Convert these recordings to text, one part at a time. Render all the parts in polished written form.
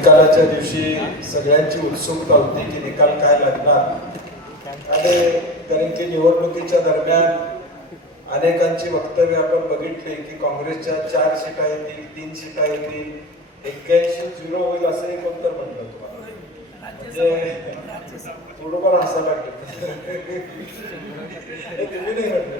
निकालाच्या दिवशी सगळ्यांची उत्सुकता होती की निकाल काय लागणार. आणि कारण की निवडणुकीच्या दरम्यान अनेकांची वक्तव्य आपण बघितली की काँग्रेसच्या 4 सीटा येतील, 3 सीटा येतील, 81-0 होईल असंही कोणतं म्हणलं तुम्हाला. म्हणजे थोडंफार हसायला लागलं. तुम्ही नाही म्हटलं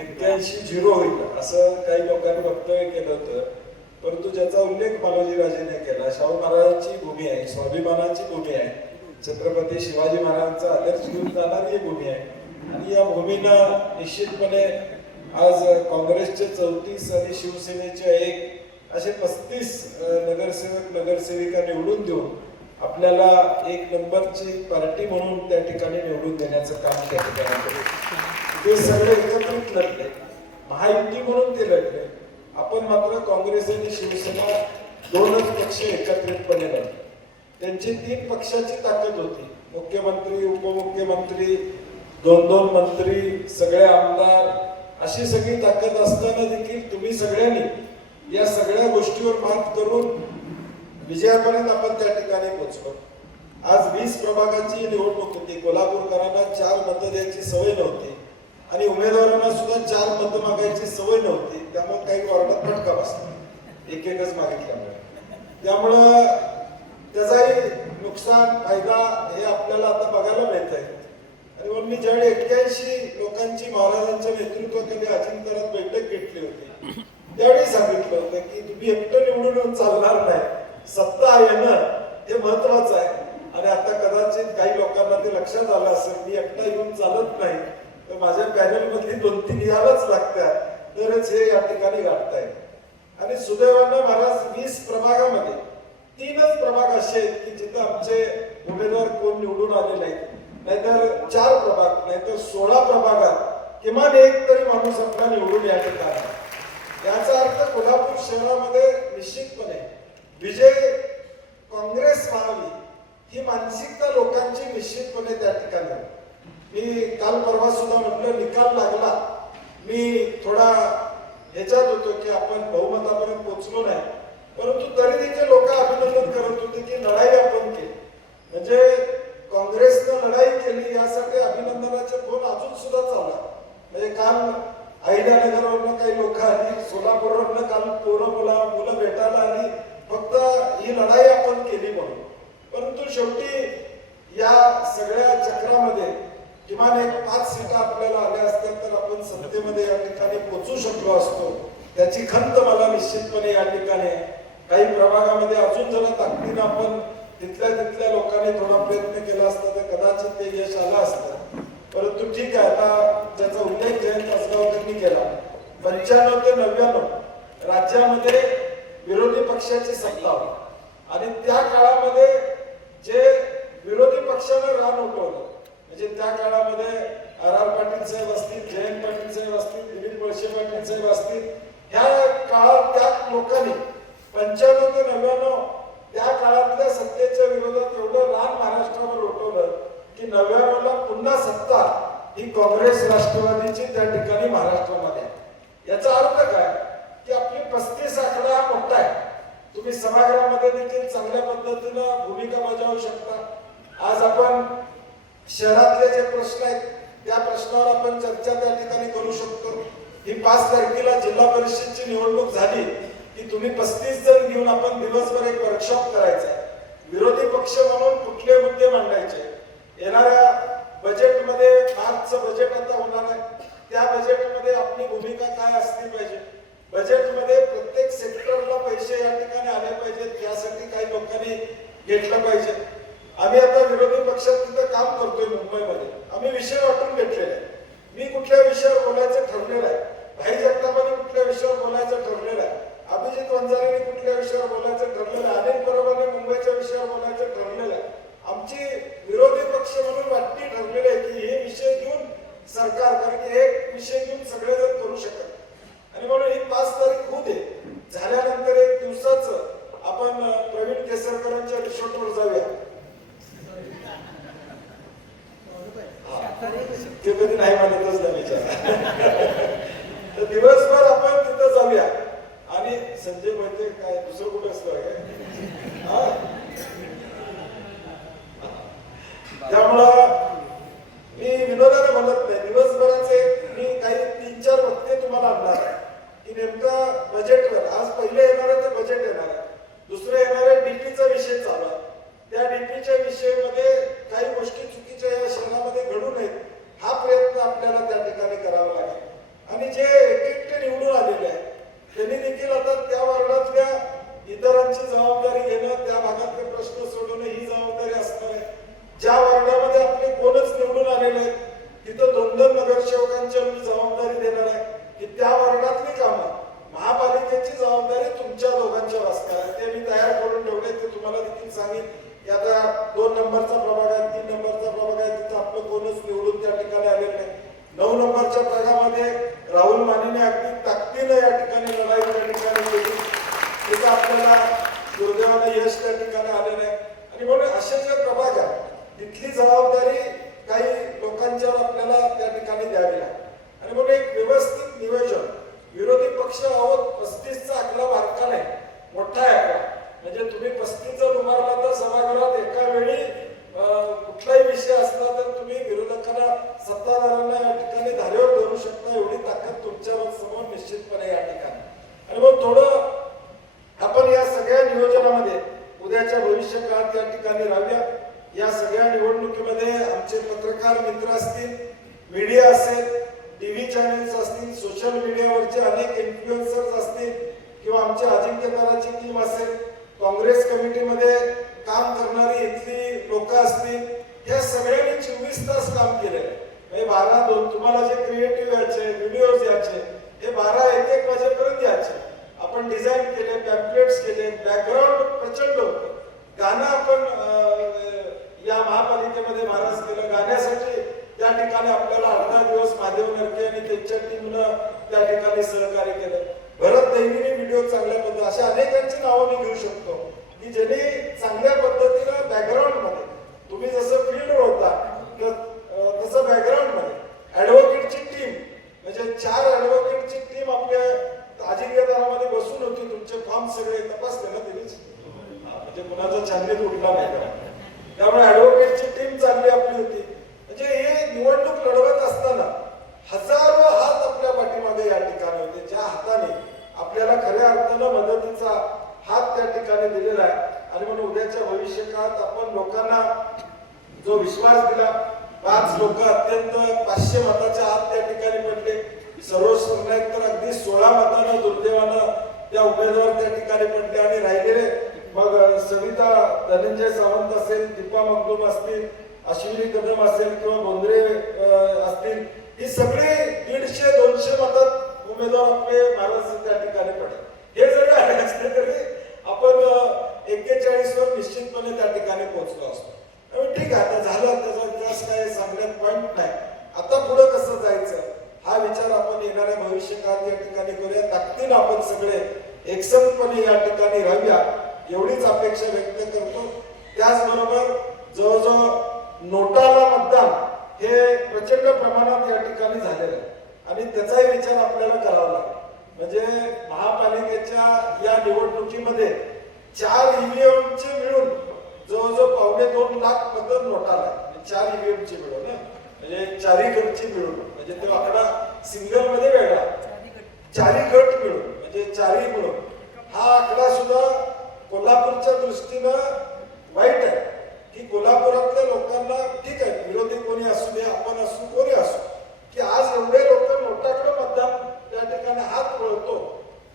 81-0 होईल असं काही लोकांनी वक्तव्य केलं होतं. परंतु ज्याचा उल्लेख बालाजीराजेने केला, शाहू महाराजांची भूमी आहे, स्वाभिमानाची भूमी आहे, छत्रपती शिवाजी महाराजांचा आदर्श घेऊन जाणारी भूमी आहे. आणि या भूमीला निश्चितपणे आज काँग्रेसचे 34 आणि शिवसेनेचे 1 असे 35 नगरसेवक नगरसेविका निवडून देऊन आपल्याला 1 नंबरची पार्टी म्हणून त्या ठिकाणी निवडून देण्याचं काम त्या ठिकाणी केलं. ते सगळे एकत्रित लढले, महायुती म्हणून ते लढले. आपण मात्र काँग्रेस आणि शिवसेना 2च पक्ष एकत्रितपणे लढले. त्यांची 3 पक्षाची ताकद होती. मुख्यमंत्री, उपमुख्यमंत्री, 2-2 मंत्री, सगळे आमदार, अशी सगळी ताकद असताना देखील तुम्ही सगळ्यांनी या सगळ्या गोष्टीवर मात करून विजयापर्यंत आपण त्या ठिकाणी पोहोचलो. आज 20 प्रभागाची निवडणूक होती. कोल्हापूरकरांना 4 मतं द्यायची सवय नव्हती आणि उमेदवारांना सुद्धा 4 मतं मागायची सवय नव्हती. त्यामुळे काही वार्डात फटका बसला, एक-एकच मागितल्यामुळे. त्यामुळं त्याचाही नुकसान फायदा हे आपल्याला आता बघायला मिळत आहे. आणि म्हणून मी ज्यावेळी 81 लोकांची महाराजांच्या नेतृत्वाखाली अजिंक्यरात बैठक घेतली होती, त्यावेळी सांगितलं होतं की तुम्ही एकटं निवडून येऊन चालणार नाही, सत्ता येणं हे महत्वाचं आहे. आणि आता कदाचित काही लोकांना ते लक्षात आलं असेल, मी एकटा येऊन चालत नाही, तर माझ्या पॅनल मधली 2-3 यायलाच लागतात, तरच हे या ठिकाणी गाठताय. आणि सुदैवानं महाराज 20 प्रभागामध्ये 3च प्रभाग असे आहेत की जिथं आमचे उमेदवार कोण निवडून आले नाहीत. नाहीतर 4 प्रभाग, नाहीतर 16 प्रभागात किमान 1 तरी माणूस आपला निवडून या ठिकाणी. याचा अर्थ कोल्हापूर शहरामध्ये निश्चितपणे विजय काँग्रेस व्हावी ही मानसिकता लोकांची निश्चितपणे त्या ठिकाणी. मी काल परवा सुद्धा म्हटलं निकाल लागला, मी थोडा ह्याच्यात होतो की आपण बहुमतापर्यंत पोहोचलो नाही, परंतु तरी देखील लोक अभिनंदन करत होते की लढाई आपण केली. म्हणजे काँग्रेसनं लढाई केली यासाठी अभिनंदनाचे फोन अजून सुद्धा चालला. म्हणजे काल अहिल्यानगरवरनं काही लोक आली, सोलापूरवरनं काल मुलं भेटायला आली, फक्त ही लढाई आपण केली म्हणून. परंतु शेवटी या सगळ्या चक्रामध्ये किमान 5 सीटा आपल्याला आल्या असत्या तर आपण सत्तेमध्ये या ठिकाणी पोहोचू शकलो असतो. त्याची खंत मला निश्चितपणे या ठिकाणी. काही प्रभागामध्ये अजून जरा ताकदीनं आपण तिथल्या लोकांनी थोडा प्रयत्न केला असता तर कदाचित ते यश आलं असतं. परंतु ठीक आहे, आता त्याचा उल्लेख जयंत असगावकरांनी केला. 95 ते 99 राज्यामध्ये विरोधी पक्षाची सत्ता होती आणि त्या काळामध्ये जे विरोधी पक्षानं रान उठवलं, म्हणजे त्या काळामध्ये R.R. पाटील साहेब असतील, जयंत पाटील साहेब असतील, दिलीप वळसे पाटील साहेब असतील, ह्या काळात त्या लोकांनी 95 ते 99 त्या काळातल्या सत्तेच्या विरोधात एवढं रान महाराष्ट्रावर उठवलं की 99ला पुन्हा सत्ता ही काँग्रेस राष्ट्रवादीची त्या ठिकाणी महाराष्ट्रामध्ये. याचा अर्थ काय की आपली 35 आकडा हा मोठा आहे. तुम्ही सभागृहामध्ये देखील चांगल्या पद्धतीनं भूमिका बजावू शकता. आज आपण शहरातले जे प्रश्न आहेत त्या प्रश्नावर आपण चर्चा त्या ठिकाणी करू शकतो. ही 5 तारखेला जिल्हा परिषदची निवडणूक झाली की तुम्ही 35 जण घेऊन आपण दिवसभर एक वर्कशॉप करायचा. विरोधी पक्ष म्हणून कुठले मुद्दे मांडायचे, येणाऱ्या बजेटमध्ये मार्चचं बजेट आता होणार आहे, त्या बजेटमध्ये आपली भूमिका काय असली पाहिजे, बजेटमध्ये प्रत्येक सेक्टरला पैसे या ठिकाणी आले पाहिजेत, यासाठी काही लोकांनी घेतलं पाहिजे. आम्ही आता विरोधी पक्षात तिथं काम करतोय मुंबईमध्ये, आम्ही विषय वाटून घेतलेले आहे. मी कुठल्या विषयावर बोलायचं ठरलेलं आहे, भाई जगतापांनी कुठल्या विषयावर बोलायचं ठरलेलं आहे, अभिजित वंजारीने कुठल्या विषयावर बोलायचं ठरलेलं आहे, अनिल परबाने मुंबईच्या विषयावर बोलायचं ठरलेलं आहे. आमची विरोधी पक्ष म्हणून वाटणी ठरलेली आहे की हे विषय घेऊन सरकार, कारण की एक विषय घेऊन सगळेजण करू शकत. आणि म्हणून ही 5 तारीख होऊ दे, झाल्यानंतर 1 दिवसाचं आपण प्रवीण केसरकरांच्या रिसॉर्टवर जाऊया. ते कधी नाही मानतच नाही तर दिवसभर आपण तिथं जाऊया. आणि संजय मोहिते काय दुसरं कुठं असतं काय बाबतीत सांगेन की आता 2 नंबरचा प्रभाग आहे, 3 नंबरचा प्रभाग आहे, तिथं आपलं कोणच निवडून त्या ठिकाणी आलेलं नाही. 9 नंबरच्या प्रभागामध्ये राहुल मानेने अगदी ताकदीनं या ठिकाणी लढाई त्या ठिकाणी केली. तिथं आपल्याला दुर्दैवाने यश त्या ठिकाणी आले नाही. आणि म्हणून असे जे प्रभाग आहे तिथली जबाबदारी काही लोकांच्यावर आपल्याला त्या ठिकाणी द्यावी लागते. आणि म्हणून एक व्यवस्थित नियोजन, विरोधी पक्ष आहोत 35चा आकडा बारका नाही, मोठा आहे आकडा. म्हणजे तुम्ही 35 जर उभारला तर सभागृहात एका वेळी कुठलाही विषय असला तर तुम्ही विरोधकांना, सत्ताधाऱ्यांना या ठिकाणी धारेवर धरू शकता, एवढी ताकद तुमच्या समोर निश्चितपणे या ठिकाणी. आणि मग थोडं आपण या सगळ्या नियोजनामध्ये उद्याच्या भविष्य काळात या ठिकाणी राहूया. या सगळ्या निवडणुकीमध्ये आमचे पत्रकार मित्र असतील, मीडिया असेल, टीव्ही चॅनल्स असतील, सोशल मीडियावरचे अनेक इन्फ्लुएन्सर्स असतील किंवा आमच्या अजिंक्यताराची टीम असेल, काँग्रेस कमिटीमध्ये काम करणारी इथली लोक असतील, या सगळ्यांनी 24 तास काम केलंय. म्हणजे 12 तुम्हाला जे क्रिएटिव्ह यायचे, व्हिडिओज यायचे, हे 12-1 वाजेपर्यंत यायचे. आपण डिझाईन केले, पॅम्पलेट्स केले, बॅकग्राऊंड प्रचंड होतं. गाणं आपण या महापालिकेमध्ये महाराज केलं. गाण्यासाठी त्या ठिकाणी आपल्याला 8 दिवस महादेव नरके आणि त्यांच्या टीमनं त्या ठिकाणी सहकार्य केलं. भरत दैवीने व्हिडिओ चांगल्या पद्धतीने, अशा अनेकांची नावं मी घेऊ शकतो की ज्यांनी चांगल्या पद्धतीनं बॅकग्राऊंड मध्ये, तुम्ही जसं फील्डवर होता तसं बॅकग्राऊंड मध्ये ऍडव्होकेटची टीम, म्हणजे 4 ऍडव्होकेटची टीम आपल्या अजिंक्यतारामध्ये बसून होती. तुमचे फॉर्म सगळे तपासले ना त्यांनीच, म्हणजे कुणाचा छाननीत उठला नाही. त्यामुळे ऍडव्होकेटची टीम चांगली आपली होती. म्हणजे हे निवडणूक लढवत असताना हजारो हात आपल्या पाठीमागे या ठिकाणी होते, ज्या हाताने आपल्याला खऱ्या अर्थानं मदतीचा हात त्या ठिकाणी दिलेला आहे. आणि म्हणून उद्याच्या भविष्य काळात आपण लोकांना जो विश्वास दिला, 5 लोक अत्यंत 500 मताच्या आत त्या ठिकाणी पडले. सर्वोच्च नाईक तर अगदी 16 मतानं दुर्दैवानं त्या उमेदवार त्या ठिकाणी पडले. आणि राहिलेले मग सविता धनंजय सावंत असेल, दीपा मगदूम असतील, अश्विनी कदम असेल किंवा बोंद्रे असतील, ही सगळे 150-200 मतात उमेदवार आपले महाराज त्या ठिकाणी पडले. हे जरी आले असले तरी आपण 41 वर निश्चितपणे त्या ठिकाणी पोहोचलो असतो. ठीक आहे, आता झालं, त्याचा इतिहास काय सांगण्यात पॉइंट नाही. आता पुढे कसं जायचं हा विचार आपण येणाऱ्या भविष्य काळात या ठिकाणी करूया. ताकदीनं आपण सगळे एकसंतपणे या ठिकाणी राहूया, एवढीच अपेक्षा व्यक्त करतो. त्याचबरोबर जवळजवळ नोटाला मतदान हे प्रचंड प्रमाणात या ठिकाणी झालेलं आहे आणि त्याचाही विचार आपल्याला करावा लागेल. म्हणजे महापालिकेच्या या निवडणुकीमध्ये 4 ईव्हीएमचे मिळून जवळजवळ 2.25 लाख मतं नोटाला आहे. 4 ईव्हीएमचे मिळून ना, म्हणजे 4ही गटची मिळून, म्हणजे तो आकडा सिंगल मध्ये वेगळा, 4ही गट मिळून म्हणजे 4ही मिळून हा आकडा सुद्धा कोल्हापूरच्या दृष्टीनं वाईट आहे. की कोल्हापुरातल्या लोकांना, ठीक आहे विरोधी कोणी असू दे, आपण असू, कोणी असू, की आज एवढे लोक नोटाकडे मतदान त्या ठिकाणी हात वळतो,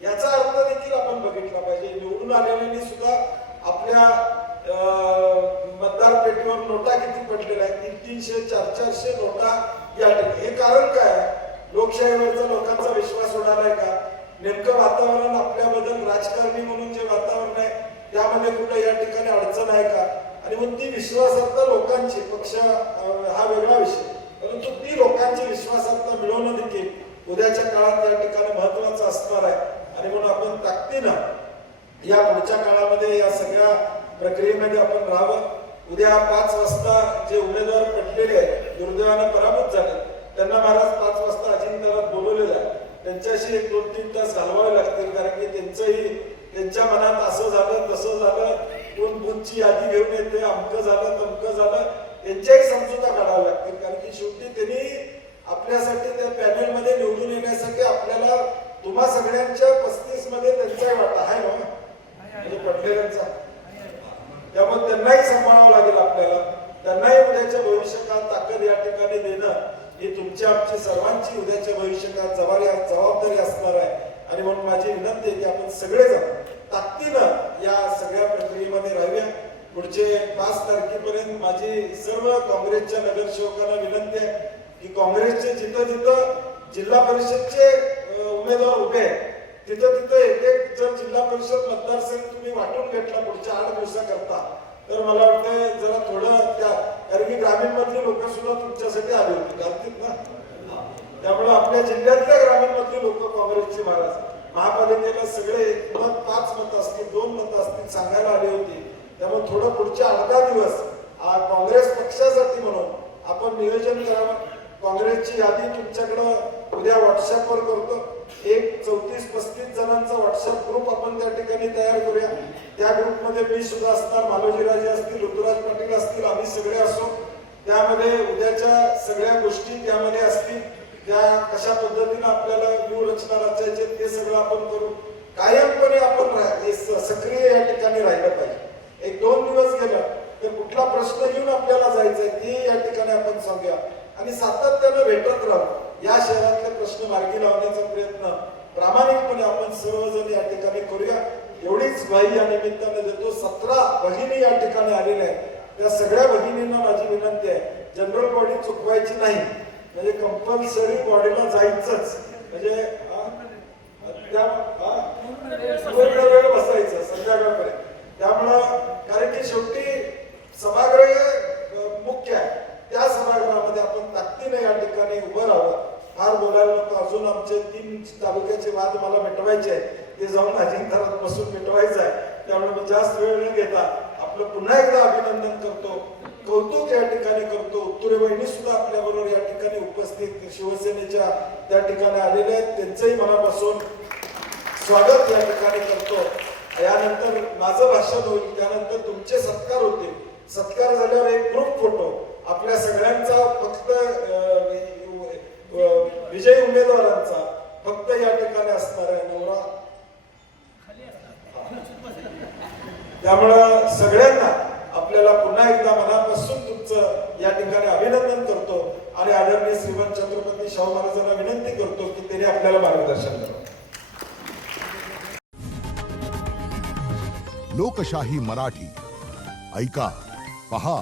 याचा अर्थ देखील आपण बघितला पाहिजे. निवडून आलेल्यांनी सुद्धा आपल्या मतदार पेटीवर नोटा किती पडलेल्या आहेत, 300-400 नोटा या ठिकाणी. हे कारण काय? लोकशाहीवरचा लोकांचा विश्वास उडालाय का? नेमकं वातावरण आपल्याबद्दल राजकारणी म्हणून जे वातावरण आहे त्यामध्ये कुठं या ठिकाणी अडचण आहे का? आणि मग ती विश्वासार्हता लोकांची, पक्ष हा वेगळा विषय, परंतु ती लोकांची विश्वासार्हता मिळवणं देखील उद्याच्या काळात या ठिकाणी महत्वाचं असणार आहे. आणि म्हणून आपण ताकदीनं या पुढच्या काळामध्ये या सगळ्या प्रक्रियेमध्ये आपण राहावं. उद्या 5 वाजता जे उमेदवार पडलेले आहेत, दुर्दैवानं पराभूत झाले, त्यांना महाराज 5 वाजता अजिंक्यतारात बोलवलेलं आहे. त्यांच्याशी 1-2-3 तास घालवावे लागतील, कारण की त्यांच्या मनात असं झालं, तसं झालं, कोण बूथची यादी घेऊन येते, अमकं झालं, तमकं झालं, त्यांच्याही समजुता काढाव्या लागतील. कारण की शेवटी त्यांनी आपल्यासाठी त्या पॅनलमध्ये निवडून येण्यासाठी आपल्याला तुम्हा सगळ्यांच्या 35 मध्ये त्यांचाही वाटा आहे ना, म्हणजे पडलेल्यांचा. त्यामुळे त्यांनाही सांभाळावं लागेल आपल्याला, त्यांनाही उद्याच्या भविष्यकाळात ताकद या ठिकाणी देणं ही तुमची आमची सर्वांची उद्याच्या भविष्यकाळात जबाबदारी असणार आहे. आणि म्हणून माझी विनंती आहे की आपण सगळेजण ताकदीनं या सगळ्या प्रक्रियेमध्ये राहूया. पुढचे 5 तारखेपर्यंत माझी सर्व काँग्रेसच्या नगरसेवकांना विनंती आहे की काँग्रेसचे जिथं जिथं जिल्हा परिषदचे उमेदवार उभे आहेत तिथं तिथं एक एक जर जिल्हा परिषद मतदारसंघ तुम्ही वाटून घेतला पुढच्या 8 दिवसाकरता, तर मला वाटतं जरा थोडं कारण की ग्रामीण मधली लोक सुद्धा तुमच्यासाठी आली होती, घालतील ना. त्यामुळे आपल्या जिल्ह्यातल्या ग्रामीण मधली लोक काँग्रेसची महाराज महापालिकेला सगळे 1 मत 5 मत असतील 2 मत असतील सांगायला आली होती. त्यामुळे थोडं पुढच्या 8 दिवस काँग्रेस पक्षासाठी म्हणून आपण नियोजन करावं. काँग्रेसची यादी तुमच्याकडं उद्या व्हॉट्सअपवर करतो. एक 34-35 जणांचा व्हॉट्सअप ग्रुप आपण त्या ठिकाणी तयार करूया. त्या ग्रुपमध्ये मी सुद्धा असणार, मालोजी राजे असतील, ऋतुराज पाटील असतील, आम्ही सगळे असो. त्यामध्ये उद्याच्या सगळ्या गोष्टी त्यामध्ये असतील. त्या कशा पद्धतीने आपल्याला व्यूह रचना रचायचे ते सगळं आपण करू. कायमपणे आपण सक्रिय या ठिकाणी राहिलं पाहिजे. 1-2 दिवस गेलं तर कुठला प्रश्न घेऊन आपल्याला जायचंय ते या ठिकाणी आपण सांगूया आणि सातत्यानं भेटत राहू. या शहरातले प्रश्न मार्गी लावण्याचा प्रयत्न प्रामाणिकपणे आपण सर्वजण या ठिकाणी करूया. एवढीच ग्वाही या निमित्ताने देतो. 17 भगिनी या ठिकाणी आलेल्या आहेत. त्या सगळ्या भगिनींना माझी विनंती आहे, जनरल बॉडी चुकवायची नाही. म्हणजे कंपल्सरी बॉडीला जायचंच. म्हणजे वेळ बसायचं संध्याकाळपर्यंत. त्यामुळं कारण की शेवटी सभागृह मुख्य आहे. त्या सभागृहामध्ये आपण ताकदीने या ठिकाणी उभं राहावं. फार बोलायला नको. अजून आमचे 3 तालुक्याचे वाद मला मिटवायचे आहेत. ते जाऊन अजिंक्यतारात बसून मिटवायचं आहे. त्यामुळे मी जास्त वेळ न घेता आपलं पुन्हा एकदा अभिनंदन करतो, कौतुक या ठिकाणी करतो. उत्तुरे बहिणी सुद्धा आपल्या बरोबर या ठिकाणी उपस्थित शिवसेनेच्या त्या ठिकाणी आलेल्या आहेत. त्यांचंही मनापासून स्वागत या ठिकाणी करतो. यानंतर माझं भाषण होईल, त्यानंतर तुमचे सत्कार होतील. सत्कार झाल्यावर एक ग्रुप फोटो आपल्या सगळ्यांचा, फक्त विजयी उमेदवारांचा फक्त या ठिकाणी असणार आहे. नवरा त्यामुळं सगळ्यांना आपल्याला पुन्हा एकदा मनापासून तुमचं या ठिकाणी अभिनंदन करतो आणि आदरणीय श्रीमंत छत्रपती शाहू महाराजांना विनंती करतो की त्यांनी आपल्याला मार्गदर्शन करावं. लोकशाही मराठी ऐका, पहा,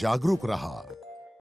जागरूक रहा.